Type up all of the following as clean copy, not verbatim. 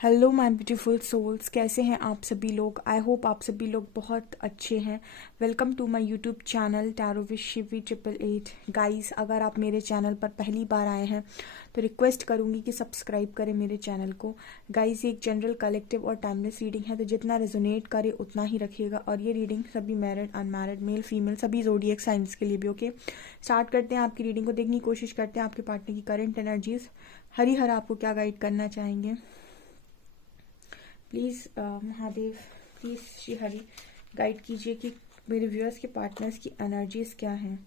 Hello my beautiful souls, कैसे हैं आप सभी लोग। आई होप आप सभी लोग बहुत अच्छे हैं। Welcome to my YouTube channel tarot with Shivi 888। Guys, अगर आप मेरे चैनल पर पहली बार आए हैं तो रिक्वेस्ट करूंगी कि सब्सक्राइब करें मेरे चैनल को। गाइस, ये एक जनरल कलेक्टिव और टाइमलेस रीडिंग है, तो जितना रेजोनेट करे उतना ही रखिएगा। और ये रीडिंग सभी मैरिड, अनमैरिड, मेल, फीमेल, सभी ज़ोडिएक साइंस के लिए भी ओके। स्टार्ट करते हैं। आपकी रीडिंग को देखने की कोशिश करते हैं आपके पार्टनर की करंट एनर्जीज। हरिहर आपको क्या गाइड करना चाहेंगे। Please Mahadev, please Shri Hari guide कीजिए कि मेरे व्यूअर्स के पार्टनर्स की एनर्जीज क्या हैं।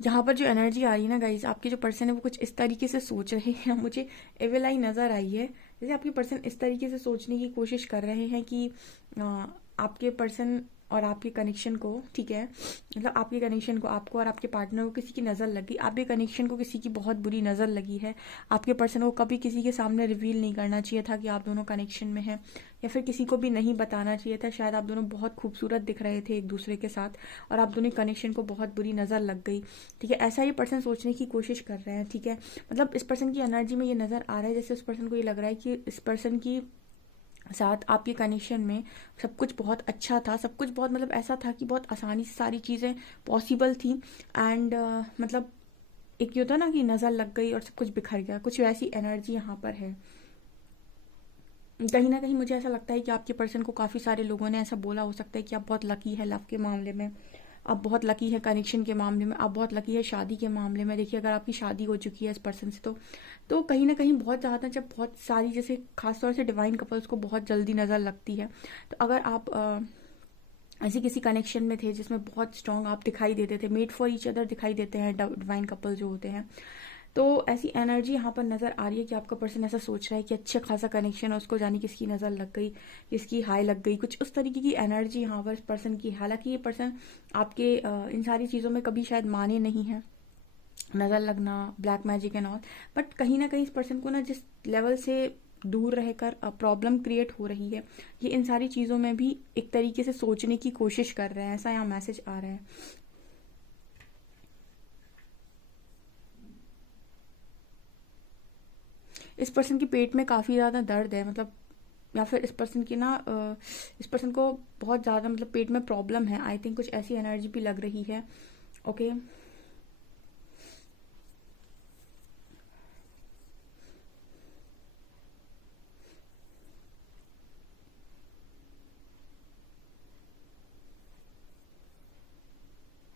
यहाँ पर जो एनर्जी आ रही है ना गाइज, आपके जो पर्सन है वो कुछ इस तरीके से सोच रहे हैं। मुझे एविल आई नज़र आई है। जैसे आपके पर्सन इस तरीके से सोचने की कोशिश कर रहे हैं कि आपके पर्सन और आपके कनेक्शन को, ठीक है, मतलब आपके कनेक्शन को, आपको और आपके पार्टनर को किसी की नज़र लगी, आपके कनेक्शन को किसी की बहुत बुरी नज़र लगी है। आपके पर्सन को कभी किसी के सामने रिवील नहीं करना चाहिए था कि आप दोनों कनेक्शन में हैं, या फिर किसी को भी नहीं बताना चाहिए था। शायद आप दोनों बहुत खूबसूरत दिख रहे थे एक दूसरे के साथ और आप दोनों कनेक्शन को बहुत बुरी नज़र लग गई। ठीक है, ऐसा ये पर्सन सोचने की कोशिश कर रहे हैं। ठीक है, मतलब इस पर्सन की एनर्जी में ये नज़र आ रहा है जैसे उस पर्सन को ये लग रहा है कि इस पर्सन की साथ आपके कनेक्शन में सब कुछ बहुत अच्छा था, सब कुछ बहुत मतलब ऐसा था कि बहुत आसानी से सारी चीज़ें पॉसिबल थी। एंड मतलब एक ये होता है ना कि नज़र लग गई और सब कुछ बिखर गया, कुछ वैसी एनर्जी यहाँ पर है। कहीं ना कहीं मुझे ऐसा लगता है कि आपके पर्सन को काफ़ी सारे लोगों ने ऐसा बोला हो सकता है कि आप बहुत लकी है लव के मामले में, आप बहुत लकी है कनेक्शन के मामले में, आप बहुत लकी है शादी के मामले में। देखिए, अगर आपकी शादी हो चुकी है इस पर्सन से तो कहीं ना कहीं बहुत ज़्यादा, जब बहुत सारी जैसे खासतौर से डिवाइन कपल्स को बहुत जल्दी नज़र लगती है, तो अगर आप ऐसे किसी कनेक्शन में थे जिसमें बहुत स्ट्रांग आप दिखाई देते थे, मेड फॉर ईच अदर दिखाई देते हैं डिवाइन कपल जो होते हैं, तो ऐसी एनर्जी यहाँ पर नज़र आ रही है कि आपका पर्सन ऐसा सोच रहा है कि अच्छा खासा कनेक्शन है, उसको जानी किसकी नज़र लग गई, किसकी हाई लग गई, कुछ उस तरीके की एनर्जी यहाँ पर इस पर्सन की। हालांकि ये पर्सन आपके इन सारी चीज़ों में कभी शायद माने नहीं है, नज़र लगना, black magic and all, but कहीं ना कहीं इस पर्सन को ना जिस लेवल से दूर रहकर प्रॉब्लम क्रिएट हो रही है, ये इन सारी चीज़ों में भी एक तरीके से सोचने की कोशिश कर रहे हैं, ऐसा यहाँ मैसेज आ रहा है। इस पर्सन के पेट में काफ़ी ज़्यादा दर्द है, मतलब या फिर इस पर्सन की ना इस पर्सन को बहुत ज़्यादा मतलब पेट में प्रॉब्लम है। आई थिंक कुछ ऐसी एनर्जी भी लग रही है। ओके,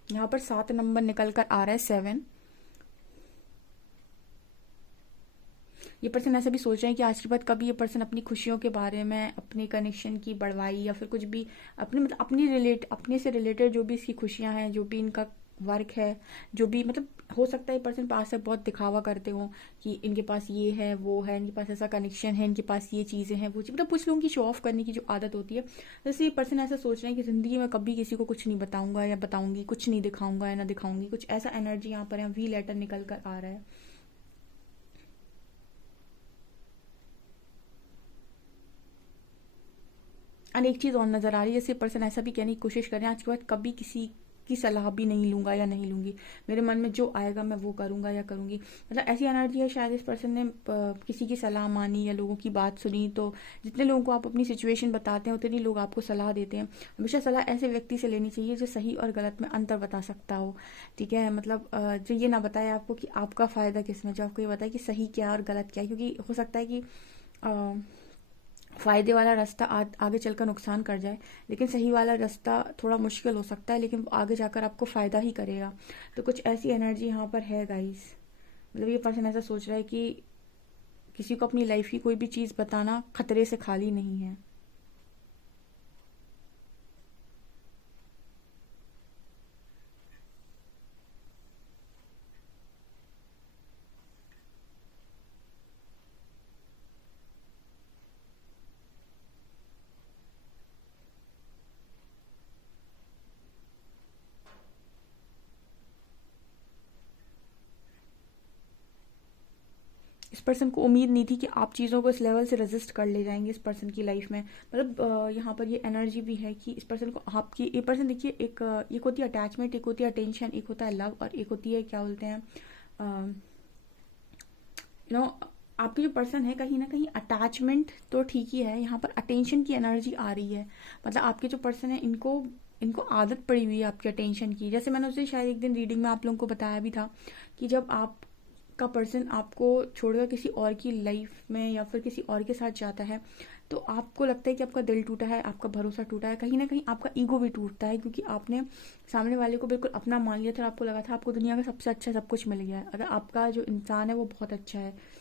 यहाँ पर 7 नंबर निकल कर आ रहा है, 7। ये पर्सन ऐसा भी सोच रहे हैं कि आज के बाद कभी ये पर्सन अपनी खुशियों के बारे में, अपने कनेक्शन की बढ़वाई या फिर कुछ भी अपने मतलब अपने से रिलेटेड जो भी इसकी खुशियां हैं, जो भी इनका वर्क है, जो भी मतलब हो सकता है ये पर्सन पास से बहुत दिखावा करते हो कि इनके पास ये है वो है, इनके पास ऐसा कनेक्शन है, इनके पास ये चीज़ें हैं वो चीज़, मतलब कुछ लोगों की शो ऑफ करने की जो आदत होती है। जैसे ये पर्सन ऐसा सोच रहे हैं कि ज़िंदगी में कभी किसी को कुछ नहीं बताऊंगा या बताऊंगी, कुछ नहीं दिखाऊंगा या ना दिखाऊंगी, कुछ ऐसा एनर्जी यहाँ पर वी लेटर निकल कर आ रहा है। और एक चीज़ और नज़र आ रही है, जैसे पर्सन ऐसा भी कहने की कोशिश कर रहे हैं आज के बाद कभी किसी की सलाह भी नहीं लूंगा या नहीं लूंगी, मेरे मन में जो आएगा मैं वो करूंगा या करूंगी। मतलब ऐसी एनर्जी है, शायद इस पर्सन ने किसी की सलाह मानी या लोगों की बात सुनी। तो जितने लोगों को आप अपनी सिचुएशन बताते हैं उतने लोग आपको सलाह देते हैं। हमेशा सलाह ऐसे व्यक्ति से लेनी चाहिए जो सही और गलत में अंतर बता सकता हो। ठीक है, मतलब जो ये ना बताए आपको कि आपका फ़ायदा किसमें, जो आपको ये बताए कि सही क्या है और गलत क्या है, क्योंकि हो सकता है कि फ़ायदे वाला रास्ता आगे चलकर नुकसान कर जाए, लेकिन सही वाला रास्ता थोड़ा मुश्किल हो सकता है लेकिन वो आगे जाकर आपको फ़ायदा ही करेगा। तो कुछ ऐसी एनर्जी यहाँ पर है गाइस। मतलब ये पर्सन ऐसा सोच रहा है कि किसी को अपनी लाइफ की कोई भी चीज़ बताना खतरे से खाली नहीं है। इस पर्सन को उम्मीद नहीं थी कि आप चीज़ों को इस लेवल से रेजिस्ट कर ले जाएंगे इस पर्सन की लाइफ में। मतलब यहाँ पर ये एनर्जी भी है कि इस पर्सन को आपकी, ये पर्सन देखिए, एक होती है अटैचमेंट, एक होती है अटेंशन, एक होता है लव, और एक होती है क्या बोलते हैं यू नो आपकी जो पर्सन है कहीं ना कहीं अटैचमेंट तो ठीक ही है, यहाँ पर अटेंशन की एनर्जी आ रही है। मतलब आपके जो पर्सन है इनको इनको आदत पड़ी हुई है आपकी अटेंशन की। जैसे मैंने उसे शायद एक दिन रीडिंग में आप लोगों को बताया भी था कि जब आप का पर्सन आपको छोड़कर किसी और की लाइफ में या फिर किसी और के साथ जाता है तो आपको लगता है कि आपका दिल टूटा है, आपका भरोसा टूटा है, कहीं ना कहीं आपका ईगो भी टूटता है, क्योंकि आपने सामने वाले को बिल्कुल अपना मान लिया था और आपको लगा था आपको दुनिया का सबसे अच्छा सब कुछ मिल गया है। अगर आपका जो इंसान है वो बहुत अच्छा है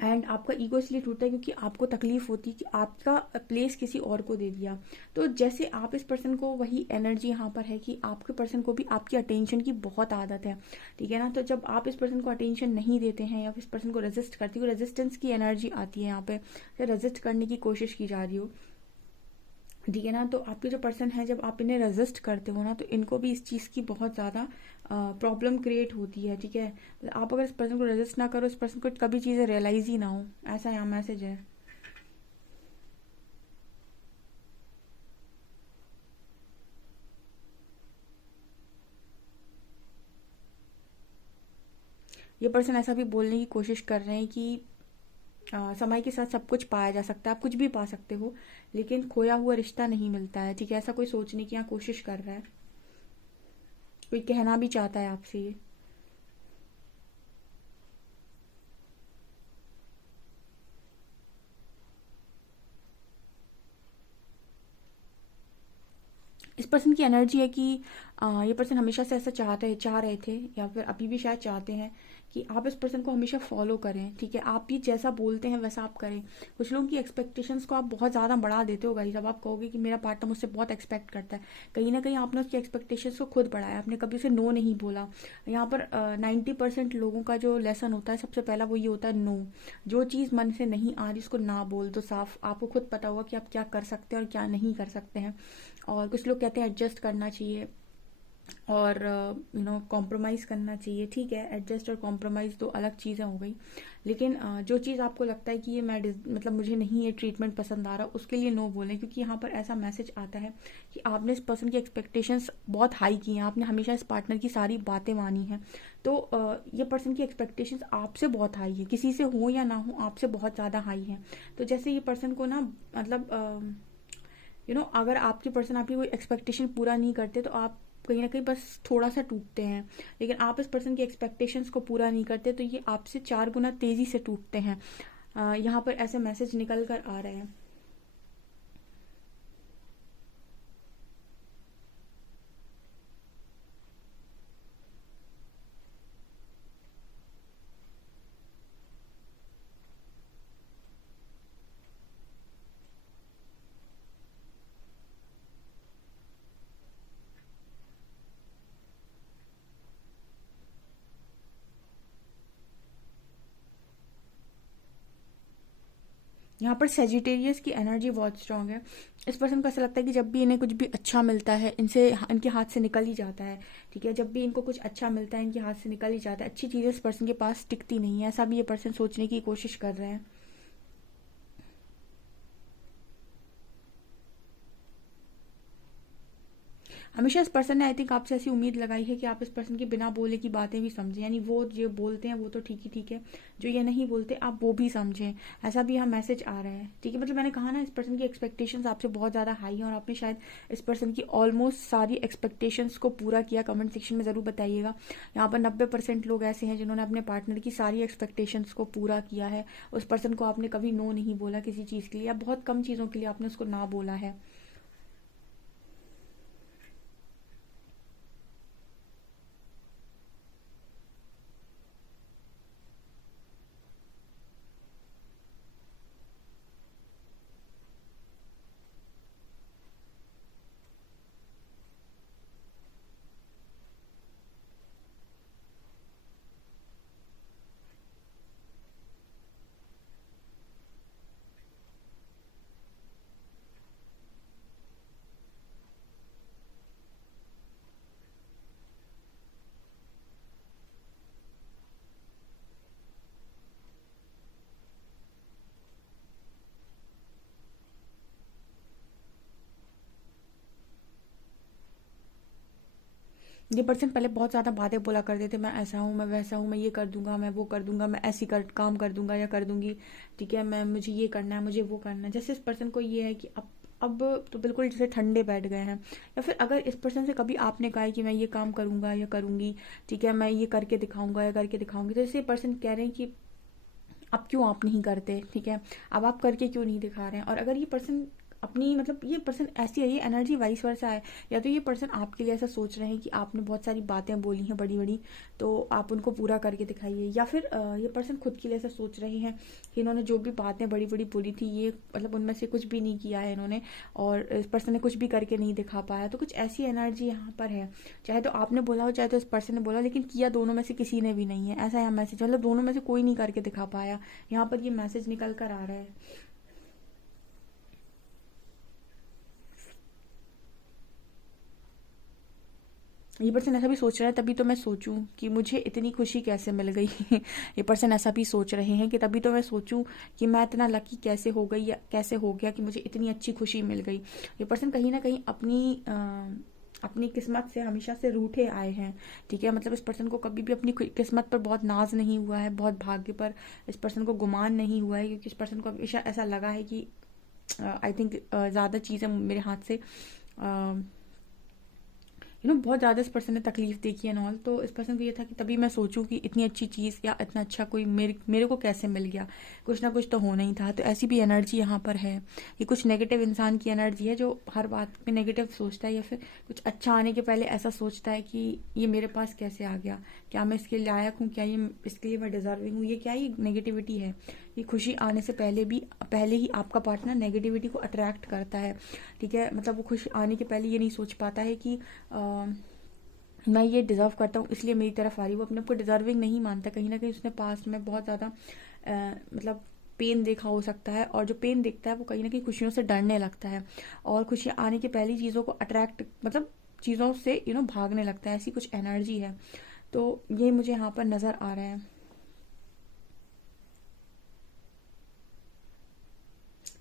एंड आपका ईगो इसलिए टूटता है क्योंकि आपको तकलीफ होती है कि आपका प्लेस किसी और को दे दिया। तो जैसे आप इस पर्सन को, वही एनर्जी यहाँ पर है कि आपके पर्सन को भी आपकी अटेंशन की बहुत आदत है, ठीक है ना। तो जब आप इस पर्सन को अटेंशन नहीं देते हैं या फिर इस पर्सन को रेजिस्ट करते हो, रेजिस्टेंस की एनर्जी आती है यहाँ पे, रेजिस्ट करने की कोशिश की जा रही हो, ठीक है ना। तो आपके जो पर्सन है जब आप इन्हें रेजिस्ट करते हो ना तो इनको भी इस चीज़ की बहुत ज़्यादा प्रॉब्लम क्रिएट होती है, ठीक है। मतलब आप अगर इस पर्सन को रेजिस्ट ना करो, इस पर्सन को कभी चीज़ें रियलाइज ही ना हो, ऐसा यहाँ मैसेज है। ये पर्सन ऐसा भी बोलने की कोशिश कर रहे हैं कि समय के साथ सब कुछ पाया जा सकता है, आप कुछ भी पा सकते हो लेकिन खोया हुआ रिश्ता नहीं मिलता है, ठीक है। ऐसा कोई सोचने की यहाँ कोशिश कर रहा है, कोई कहना भी चाहता है आपसे ये। इस पर्सन की एनर्जी है कि ये पर्सन हमेशा से ऐसा चाह रहे थे या फिर अभी भी शायद चाहते हैं कि आप इस पर्सन को हमेशा फॉलो करें, ठीक है। आप भी जैसा बोलते हैं वैसा आप करें। कुछ लोगों की एक्सपेक्टेशंस को आप बहुत ज़्यादा बढ़ा देते हो गाइस। जब आप कहोगे कि मेरा पार्टनर मुझसे बहुत एक्सपेक्ट करता है, कहीं ना कहीं आपने उसकी एक्सपेक्टेशंस को खुद बढ़ाया, आपने कभी उसे नो नहीं बोला। यहाँ पर 90% लोगों का जो लेसन होता है सबसे पहला वो ये होता है नो। जो चीज़ मन से नहीं आ रही उसको ना बोल दो साफ, आपको खुद पता होगा कि आप क्या कर सकते हैं और क्या नहीं कर सकते हैं। और कुछ लोग कहते हैं एडजस्ट करना चाहिए और कॉम्प्रोमाइज़ करना चाहिए, ठीक है। एडजस्ट और कॉम्प्रोमाइज़ दो अलग चीज़ें हो गई, लेकिन जो चीज़ आपको लगता है कि ये मतलब मुझे नहीं ये ट्रीटमेंट पसंद आ रहा, उसके लिए नो बोलें, क्योंकि यहाँ पर ऐसा मैसेज आता है कि आपने इस पर्सन की एक्सपेक्टेशंस बहुत हाई की हैं, आपने हमेशा इस पार्टनर की सारी बातें मानी हैं। तो ये पर्सन की एक्सपेक्टेशंस आपसे बहुत हाई है, किसी से हो या ना हो आपसे बहुत ज़्यादा हाई है। तो जैसे ये पर्सन को ना, मतलब अगर आपके पर्सन आपकी कोई एक्सपेक्टेशन पूरा नहीं करते तो आप कहीं ना कहीं बस थोड़ा सा टूटते हैं, लेकिन आप इस पर्सन की एक्सपेक्टेशंस को पूरा नहीं करते तो ये आपसे 4 गुना तेजी से टूटते हैं। यहाँ पर ऐसे मैसेज निकल कर आ रहे हैं। यहाँ पर सेजिटेरियस की एनर्जी बहुत स्ट्रांग है। इस पर्सन को ऐसा लगता है कि जब भी इन्हें कुछ भी अच्छा मिलता है इनसे इनके हाथ से निकल ही जाता है, ठीक है। जब भी इनको कुछ अच्छा मिलता है इनके हाथ से निकल ही जाता है, अच्छी चीज़ें इस पर्सन के पास टिकती नहीं है, ऐसा भी ये पर्सन सोचने की कोशिश कर रहे हैं। हमेशा इस पर्सन ने आई थिंक आपसे ऐसी उम्मीद लगाई है कि आप इस पर्सन की बिना बोले की बातें भी समझें, यानी वो जो बोलते हैं वो तो ठीक ही ठीक है, जो ये नहीं बोलते आप वो भी समझें, ऐसा भी यहाँ मैसेज आ रहा है, ठीक है। मतलब मैंने कहा ना इस पर्सन की एक्सपेक्टेशंस आपसे बहुत ज़्यादा हाई हैं और आपने शायद इस पर्सन की ऑलमोस्ट सारी एक्सपेक्टेशंस को पूरा किया। कमेंट सेक्शन में ज़रूर बताइएगा। यहाँ पर 90% लोग ऐसे हैं जिन्होंने अपने पार्टनर की सारी एक्सपेक्टेशंस को पूरा किया है। उस पर्सन को आपने कभी नो नहीं बोला किसी चीज़ के लिए, या बहुत कम चीज़ों के लिए आपने उसको ना बोला है। ये पर्सन पहले बहुत ज़्यादा बातें बोला करते थे, मैं ऐसा हूँ, मैं वैसा हूँ, मैं ये कर दूंगा, मैं वो कर दूंगा, मैं ऐसी काम कर दूंगा या कर दूंगी, ठीक है, मैं मुझे ये करना है, मुझे वो करना है। जैसे इस पर्सन को ये है कि अब तो बिल्कुल जैसे ठंडे बैठ गए हैं। या फिर अगर इस पर्सन से कभी आपने कहा है कि मैं ये काम करूंगा या करूंगी, ठीक है, मैं ये करके दिखाऊंगा या करके दिखाऊंगी, तो जैसे पर्सन कह रहे हैं कि अब क्यों आप नहीं करते, ठीक है, अब आप करके क्यों नहीं दिखा रहे हैं। और अगर ये पर्सन अपनी मतलब ये पर्सन ऐसी है, ये एनर्जी वाइस वर्सा है, या तो ये पर्सन आपके लिए ऐसा सोच रहे हैं कि आपने बहुत सारी बातें बोली हैं बड़ी बड़ी, तो आप उनको पूरा करके दिखाइए। या फिर ये पर्सन खुद के लिए ऐसा सोच रहे हैं कि इन्होंने जो भी बातें बड़ी बड़ी बोली थी, ये मतलब उनमें से कुछ भी नहीं किया है इन्होंने, और इस पर्सन ने कुछ भी करके नहीं दिखा पाया। तो कुछ ऐसी एनर्जी यहाँ पर है, चाहे तो आपने बोला हो चाहे तो इस पर्सन ने बोला, लेकिन किया दोनों में से किसी ने भी नहीं है। ऐसा यहाँ मैसेज, मतलब दोनों में से कोई नहीं करके दिखा पाया, यहाँ पर ये मैसेज निकल कर आ रहा है। ये पर्सन ऐसा भी सोच रहा है, तभी तो मैं सोचूं कि मुझे इतनी खुशी कैसे मिल गई। ये पर्सन ऐसा भी सोच रहे हैं कि तभी तो मैं सोचूं कि मैं इतना लकी कैसे हो गई या कैसे हो गया कि मुझे इतनी अच्छी खुशी मिल गई। ये पर्सन कहीं ना कहीं अपनी किस्मत से हमेशा से रूठे आए हैं, ठीक है, मतलब इस पर्सन को कभी भी अपनी किस्मत पर बहुत नाज नहीं हुआ है, बहुत भाग्य पर इस पर्सन को गुमान नहीं हुआ है, क्योंकि इस पर्सन को हमेशा ऐसा लगा है कि आई थिंक ज़्यादा चीज़ें मेरे हाथ से बहुत ज़्यादा इस पर्सन ने तकलीफ देखी है नॉल। तो इस पर्सन को ये था कि तभी मैं सोचूं कि इतनी अच्छी चीज़ या इतना अच्छा कोई मेरे को कैसे मिल गया, कुछ ना कुछ तो होना ही था। तो ऐसी भी एनर्जी यहाँ पर है। ये कुछ नेगेटिव इंसान की एनर्जी है जो हर बात में नेगेटिव सोचता है, या फिर कुछ अच्छा आने के पहले ऐसा सोचता है कि ये मेरे पास कैसे आ गया, क्या मैं इसके लायक हूँ, क्या ये इसके लिए मैं डिजर्विंग हूँ, ये क्या ये नेगेटिविटी है। ये खुशी आने से पहले ही आपका पार्टनर नेगेटिविटी को अट्रैक्ट करता है, ठीक है, मतलब वो खुशी आने के पहले ये नहीं सोच पाता है कि मैं ये डिज़र्व करता हूँ इसलिए मेरी तरफ आ रही। वो अपने आप को डिज़र्विंग नहीं मानता। कहीं ना कहीं उसने पास्ट में बहुत ज़्यादा मतलब पेन देखा हो सकता है, और जो पेन देखता है वो कहीं ना कहीं खुशियों से डरने लगता है, और खुशियाँ आने की पहली चीज़ों को अट्रैक्ट मतलब चीज़ों से भागने लगता है। ऐसी कुछ एनर्जी है, तो ये मुझे यहाँ पर नज़र आ रहा है।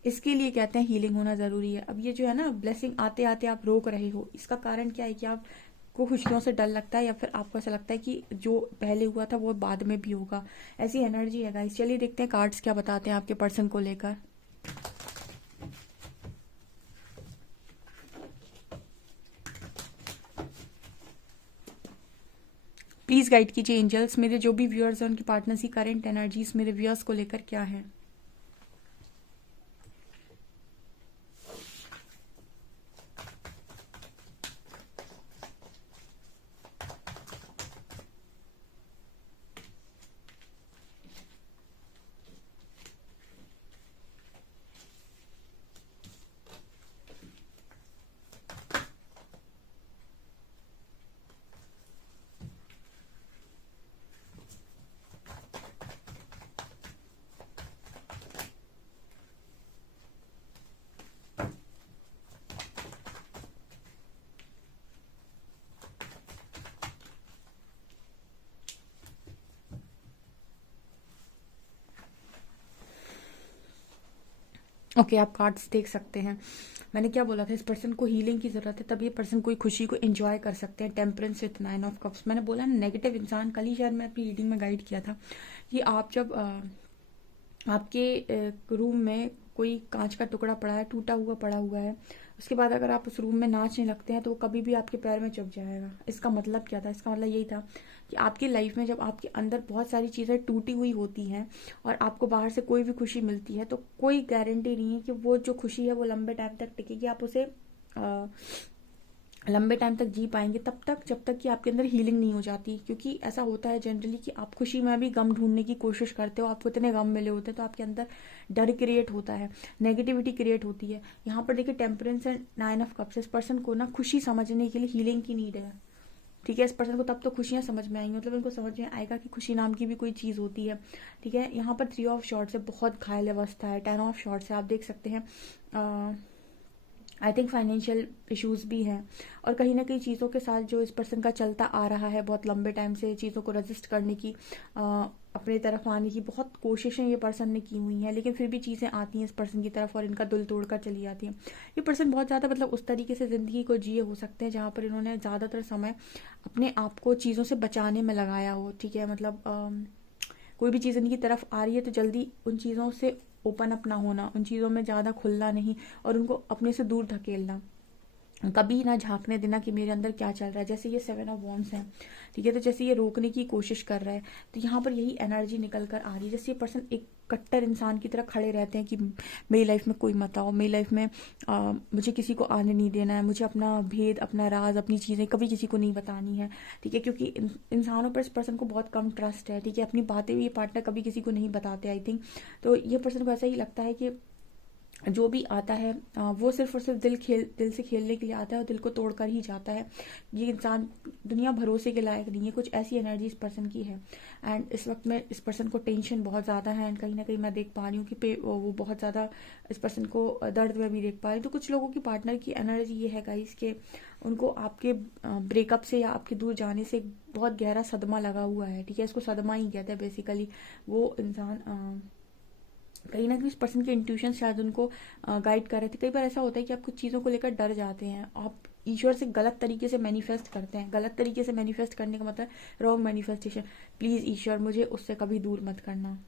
इसके लिए कहते हैं हीलिंग होना ज़रूरी है। अब ये जो है ना, ब्लेसिंग आते आते आप रोक रहे हो, इसका कारण क्या है कि आप को खुशियों से डर लगता है, या फिर आपको ऐसा लगता है कि जो पहले हुआ था वो बाद में भी होगा। ऐसी एनर्जी है गाइस। चलिए देखते हैं कार्ड्स क्या बताते हैं आपके पर्सन को लेकर। प्लीज गाइड कीजिए एंजल्स, मेरे जो भी व्यूअर्स हैं उनकी पार्टनर्स की करंट एनर्जीज मेरे व्यूअर्स को लेकर क्या है। ओके आप कार्ड्स देख सकते हैं। मैंने क्या बोला था, इस पर्सन को हीलिंग की ज़रूरत है, तब ये पर्सन कोई खुशी को एंजॉय कर सकते हैं। Temperance with 9 of cups. मैंने बोला ना नेगेटिव इंसान, कल ही शायद मैं अपनी रीडिंग में गाइड किया था कि आप जब आपके रूम में कोई कांच का टुकड़ा पड़ा है, टूटा हुआ पड़ा हुआ है, उसके बाद अगर आप उस रूम में नाचने लगते हैं तो वो कभी भी आपके पैर में चुभ जाएगा। इसका मतलब क्या था, इसका मतलब यही था कि आपकी लाइफ में जब आपके अंदर बहुत सारी चीज़ें टूटी हुई होती हैं और आपको बाहर से कोई भी खुशी मिलती है, तो कोई गारंटी नहीं है कि वो जो खुशी है वो लंबे टाइम तक टिकेगी, आप उसे लंबे टाइम तक जी पाएंगे, तब तक जब तक कि आपके अंदर हीलिंग नहीं हो जाती। क्योंकि ऐसा होता है जनरली कि आप खुशी में भी गम ढूंढने की कोशिश करते हो, आपको इतने गम मिले होते हैं तो आपके अंदर डर क्रिएट होता है, नेगेटिविटी क्रिएट होती है। यहाँ पर देखिए टेम्परेंस एंड 9 ऑफ कप्स। इस पर्सन को ना खुशी समझने के लिए हीलिंग की नीड है, ठीक है। इस पर्सन को तब तो खुशियाँ समझ में आएंगी, मतलब इनको समझ में आएगा कि खुशी नाम की भी कोई चीज़ होती है, ठीक है। यहाँ पर 3 ऑफ शॉर्ट्स है, बहुत घायल अवस्था है। 10 ऑफ शॉर्ट्स है, आप देख सकते हैं आई थिंक फाइनेंशियल इश्यूज भी हैं, और कहीं ना कहीं चीज़ों के साथ जो इस पर्सन का चलता आ रहा है बहुत लंबे टाइम से, चीज़ों को रजिस्ट करने की अपने तरफ आने की बहुत कोशिशें ये पर्सन ने की हुई हैं, लेकिन फिर भी चीज़ें आती हैं इस पर्सन की तरफ और इनका दिल तोड़कर चली जाती हैं। ये पर्सन बहुत ज़्यादा मतलब उस तरीके से ज़िंदगी को जिए हो सकते हैं जहाँ पर इन्होंने ज़्यादातर समय अपने आप को चीज़ों से बचाने में लगाया हो, ठीक है। मतलब कोई भी चीज़ इनकी तरफ आ रही है तो जल्दी उन चीज़ों से ओपन अप ना होना, उन चीज़ों में ज़्यादा खुलना नहीं और उनको अपने से दूर धकेलना, कभी ना झांकने देना कि मेरे अंदर क्या चल रहा है। जैसे ये 7 ऑफ वॉन्ड्स है, ठीक है, तो जैसे ये रोकने की कोशिश कर रहा है, तो यहाँ पर यही एनर्जी निकल कर आ रही है। जैसे ये पर्सन एक कट्टर इंसान की तरह खड़े रहते हैं कि मेरी लाइफ में कोई मत आओ, मेरी लाइफ में मुझे किसी को आने नहीं देना है, मुझे अपना भेद, अपना राज, अपनी चीज़ें कभी किसी को नहीं बतानी है, ठीक है। क्योंकि इंसानों पर इस पर्सन को बहुत कम ट्रस्ट है, ठीक है। अपनी बातें भी ये पार्टनर कभी किसी को नहीं बताते, आई थिंक। तो ये पर्सन को ऐसा ही लगता है कि जो भी आता है वो सिर्फ और सिर्फ दिल से खेलने के लिए आता है और दिल को तोड़कर ही जाता है। ये इंसान दुनिया भरोसे के लायक नहीं है, कुछ ऐसी एनर्जी इस पर्सन की है। एंड इस वक्त में इस पर्सन को टेंशन बहुत ज़्यादा है एंड कहीं ना कहीं मैं देख पा रही हूँ कि वो बहुत ज़्यादा इस पर्सन को दर्द में भी देख पा रही हूँ। तो कुछ लोगों की पार्टनर की एनर्जी ये है गाइस कि उनको आपके ब्रेकअप से या आपके दूर जाने से एक बहुत गहरा सदमा लगा हुआ है, ठीक है। इसको सदमा ही कहते हैं बेसिकली। वो इंसान कहीं ना कहीं उस पर्सन के इंट्यूशन शायद उनको गाइड कर रहे थे। कई बार ऐसा होता है कि आप कुछ चीज़ों को लेकर डर जाते हैं, आप ईश्वर से गलत तरीके से मैनिफेस्ट करते हैं। गलत तरीके से मैनिफेस्ट करने का मतलब रॉन्ग मैनिफेस्टेशन। प्लीज़ ईश्वर मुझे उससे कभी दूर मत करना,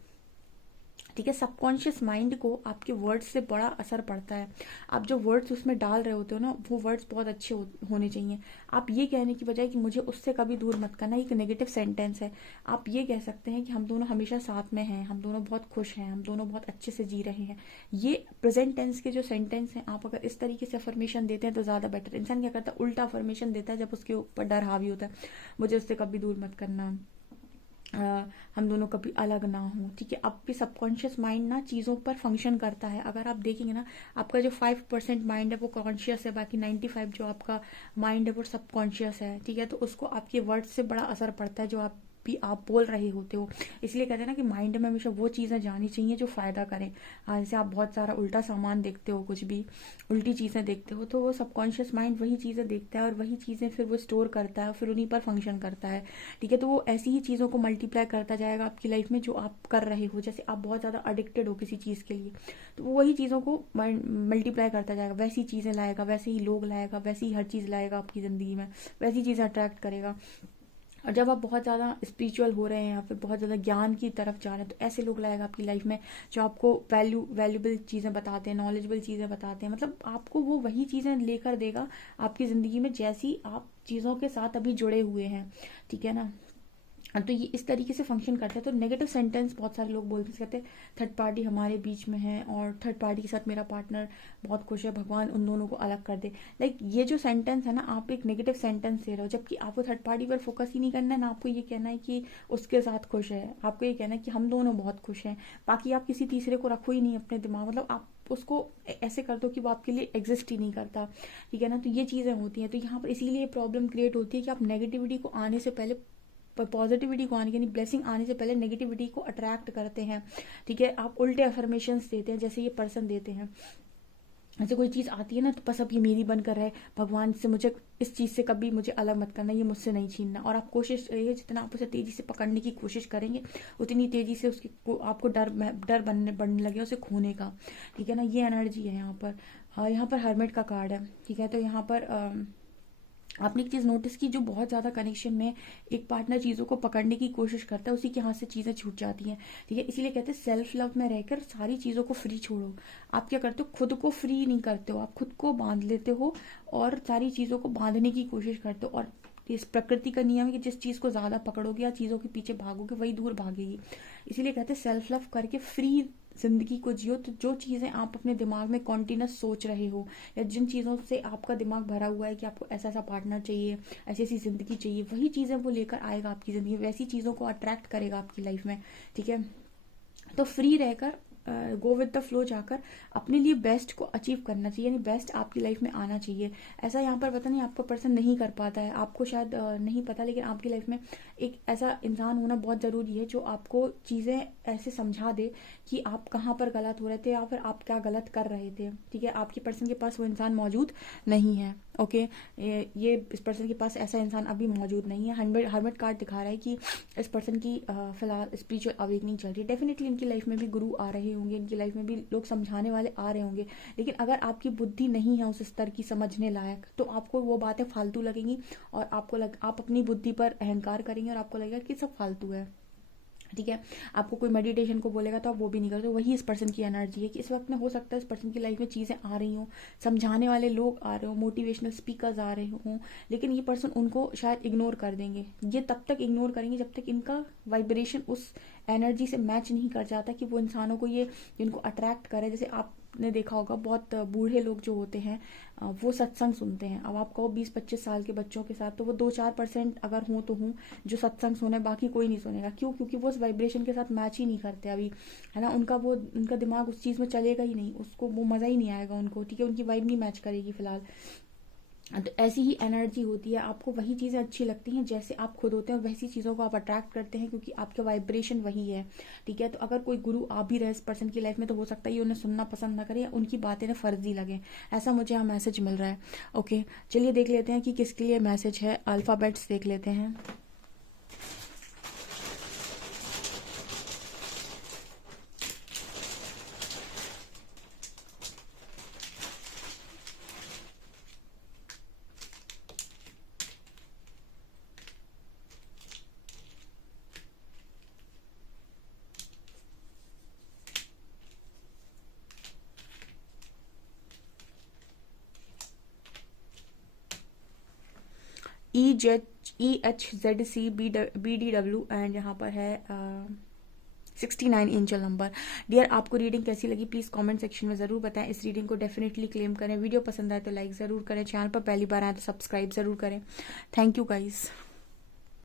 ठीक है। सबकॉन्शियस माइंड को आपके वर्ड्स से बड़ा असर पड़ता है। आप जो वर्ड्स उसमें डाल रहे होते हो ना, वो वर्ड्स बहुत अच्छे होने चाहिए। आप ये कहने की बजाय कि मुझे उससे कभी दूर मत करना, एक नेगेटिव सेंटेंस है। आप ये कह सकते हैं कि हम दोनों हमेशा साथ में हैं, हम दोनों बहुत खुश हैं, हम दोनों बहुत अच्छे से जी रहे हैं। ये प्रेजेंट टेंस के जो सेंटेंस हैं, आप अगर इस तरीके से अफर्मेशन देते हैं तो ज़्यादा बेटर। इंसान क्या करता है, उल्टा अफर्मेशन देता है जब उसके ऊपर डर हावी होता है। मुझे उससे कभी दूर मत करना, हम दोनों कभी अलग ना हो, ठीक है। आपके सबकॉन्शियस माइंड ना चीज़ों पर फंक्शन करता है। अगर आप देखेंगे ना, आपका जो 5% माइंड है वो कॉन्शियस है, बाकी 95 जो आपका माइंड है वो सबकॉन्शियस है, ठीक है। तो उसको आपके वर्ड से बड़ा असर पड़ता है जो आप बोल रहे होते हो। इसलिए कहते हैं ना कि माइंड में हमेशा वो चीज़ें जानी चाहिए जो फ़ायदा करें। जैसे आप बहुत सारा उल्टा सामान देखते हो, कुछ भी उल्टी चीज़ें देखते हो, तो वो सबकॉन्शियस माइंड वही चीज़ें देखता है और वही चीज़ें फिर वो स्टोर करता है और फिर उन्हीं पर फंक्शन करता है, ठीक है। तो वो ऐसी ही चीज़ों को मल्टीप्लाई करता जाएगा आपकी लाइफ में जो आप कर रहे हो। जैसे आप बहुत ज़्यादा अडिक्टेड हो किसी चीज़ के लिए, तो वो वही चीज़ों को मल्टीप्लाई करता जाएगा, वैसी चीज़ें लाएगा, वैसे ही लोग लाएगा, वैसी ही हर चीज़ लाएगा आपकी ज़िंदगी में, वैसी चीज़ें अट्रैक्ट करेगा। और जब आप बहुत ज़्यादा स्पिरिचुअल हो रहे हैं या फिर बहुत ज़्यादा ज्ञान की तरफ जा रहे हैं, तो ऐसे लोग लाएगा आपकी लाइफ में जो आपको वैल्यूबल चीज़ें बताते हैं, नॉलेजेबल चीज़ें बताते हैं। मतलब आपको वो वही चीज़ें लेकर देगा आपकी ज़िंदगी में जैसी आप चीज़ों के साथ अभी जुड़े हुए हैं, ठीक है ना। तो ये इस तरीके से फंक्शन करता है। तो नेगेटिव सेंटेंस बहुत सारे लोग बोलते कहते हैं थर्ड पार्टी हमारे बीच में है और थर्ड पार्टी के साथ मेरा पार्टनर बहुत खुश है, भगवान उन दोनों को अलग कर दे। लाइक ये जो सेंटेंस है ना, आप एक नेगेटिव सेंटेंस दे रहे हो, जबकि आपको थर्ड पार्टी पर फोकस ही नहीं करना है ना। आपको ये कहना है कि उसके साथ खुश है, आपको ये कहना है कि हम दोनों बहुत खुश हैं, बाकी आप किसी तीसरे को रखो ही नहीं अपने दिमाग। मतलब आप उसको ऐसे कर दो कि वो आपके लिए एग्जिस्ट ही नहीं करता, ठीक है ना। तो ये चीज़ें होती हैं। तो यहाँ पर इसीलिए प्रॉब्लम क्रिएट होती है कि आप नेगेटिविटी को आने से पहले, पर पॉजिटिविटी को आने यानी ब्लेसिंग आने से पहले नेगेटिविटी को अट्रैक्ट करते हैं, ठीक है। आप उल्टे अफर्मेशंस देते हैं जैसे ये पर्सन देते हैं। ऐसे कोई चीज़ आती है ना, तो बस अब ये मेरी बनकर है, भगवान से मुझे इस चीज़ से कभी मुझे अलग मत करना, ये मुझसे नहीं छीनना। और आप कोशिश ये जितना आप उसे तेज़ी से पकड़ने की कोशिश करेंगे उतनी तेज़ी से उसकी आपको डर बनने लगे उसे खोने का, ठीक है ना। ये एनर्जी है यहाँ पर। यहाँ पर हर्मिट का कार्ड है, ठीक है। तो यहाँ पर आपने एक चीज़ नोटिस की, जो बहुत ज़्यादा कनेक्शन में एक पार्टनर चीज़ों को पकड़ने की कोशिश करता है, उसी के हाथ से चीज़ें छूट जाती हैं, ठीक है। इसीलिए कहते हैं सेल्फ लव में रहकर सारी चीज़ों को फ्री छोड़ो। आप क्या करते हो, खुद को फ्री नहीं करते हो, आप खुद को बांध लेते हो और सारी चीज़ों को बांधने की कोशिश करते हो। और इस प्रकृति का नियम है कि जिस चीज़ को ज़्यादा पकड़ोगे या चीज़ों के पीछे भागोगे वही दूर भागेगी। इसीलिए कहते हैं सेल्फ लव करके फ्री जिंदगी को जियो। तो जो चीज़ें आप अपने दिमाग में कॉन्टिन्यूस सोच रहे हो या जिन चीज़ों से आपका दिमाग भरा हुआ है कि आपको ऐसा ऐसा पार्टनर चाहिए, ऐसी ऐसी ज़िंदगी चाहिए, वही चीज़ें वो लेकर आएगा आपकी ज़िंदगी, वैसी चीज़ों को अट्रैक्ट करेगा आपकी लाइफ में, ठीक है। तो फ्री रहकर गो विद द फ्लो जाकर अपने लिए बेस्ट को अचीव करना चाहिए, यानी बेस्ट आपकी लाइफ में आना चाहिए। ऐसा यहाँ पर पता नहीं आपको पर्सन नहीं कर पाता है, आपको शायद नहीं पता, लेकिन आपकी लाइफ में एक ऐसा इंसान होना बहुत ज़रूरी है जो आपको चीज़ें ऐसे समझा दे कि आप कहाँ पर गलत हो रहे थे या फिर आप क्या गलत कर रहे थे, ठीक है। आपके पर्सन के पास वो इंसान मौजूद नहीं है। ओके, ये इस पर्सन के पास ऐसा इंसान अभी मौजूद नहीं है। हर्मिट कार्ड दिखा रहा है कि इस पर्सन की फिलहाल स्पिरिचुअल अवेकनिंग चल रही है। डेफिनेटली इनकी लाइफ में भी गुरु आ रहे होंगे, इनकी लाइफ में भी लोग समझाने वाले आ रहे होंगे, लेकिन अगर आपकी बुद्धि नहीं है उस स्तर की समझने लायक, तो आपको वो बातें फालतू लगेंगी और आप अपनी बुद्धि पर अहंकार करेंगे और आपको लगेगा कि सब फालतू है। ठीक है, आपको कोई मेडिटेशन को बोलेगा तो आप वो भी नहीं करते। वही इस पर्सन की एनर्जी है कि इस वक्त में हो सकता है इस पर्सन की लाइफ में चीज़ें आ रही हों, समझाने वाले लोग आ रहे हो, मोटिवेशनल स्पीकर्स आ रहे हों, लेकिन ये पर्सन उनको शायद इग्नोर कर देंगे। ये तब तक इग्नोर करेंगे जब तक इनका वाइब्रेशन उस एनर्जी से मैच नहीं कर जाता कि वो इंसानों को ये इनको अट्रैक्ट करे। जैसे आपने देखा होगा बहुत बूढ़े लोग जो होते हैं वो सत्संग सुनते हैं। अब आप कहो 20-25 साल के बच्चों के साथ, तो वो 2-4% अगर हों तो हों जो सत्संग सुने, बाकी कोई नहीं सुनेगा। क्यों? क्योंकि वो उस वाइब्रेशन के साथ मैच ही नहीं करते अभी, है ना। उनका दिमाग उस चीज़ में चलेगा ही नहीं, उसको वो मज़ा ही नहीं आएगा उनको। ठीक है, उनकी वाइब नहीं मैच करेगी फिलहाल। तो ऐसी ही एनर्जी होती है। आपको वही चीज़ें अच्छी लगती हैं जैसे आप खुद होते हैं, वैसी चीज़ों को आप अट्रैक्ट करते हैं क्योंकि आपका वाइब्रेशन वही है। ठीक है, तो अगर कोई गुरु आ भी रहे इस पर्सन की लाइफ में, तो हो सकता है ये उन्हें सुनना पसंद ना करे या उनकी बातें ना फर्जी लगे। ऐसा मुझे यहाँ मैसेज मिल रहा है। ओके, चलिए देख लेते हैं कि किसके लिए मैसेज है। अल्फ़ाबेट्स देख लेते हैं। EHZC BDW एंड यहाँ पर है 69 एंजल नंबर। डियर, आपको रीडिंग कैसी लगी प्लीज़ कमेंट सेक्शन में ज़रूर बताएं। इस रीडिंग को डेफिनेटली क्लेम करें। वीडियो पसंद आए तो लाइक ज़रूर करें, चैनल पर पहली बार आए तो सब्सक्राइब ज़रूर करें। Thank you guys.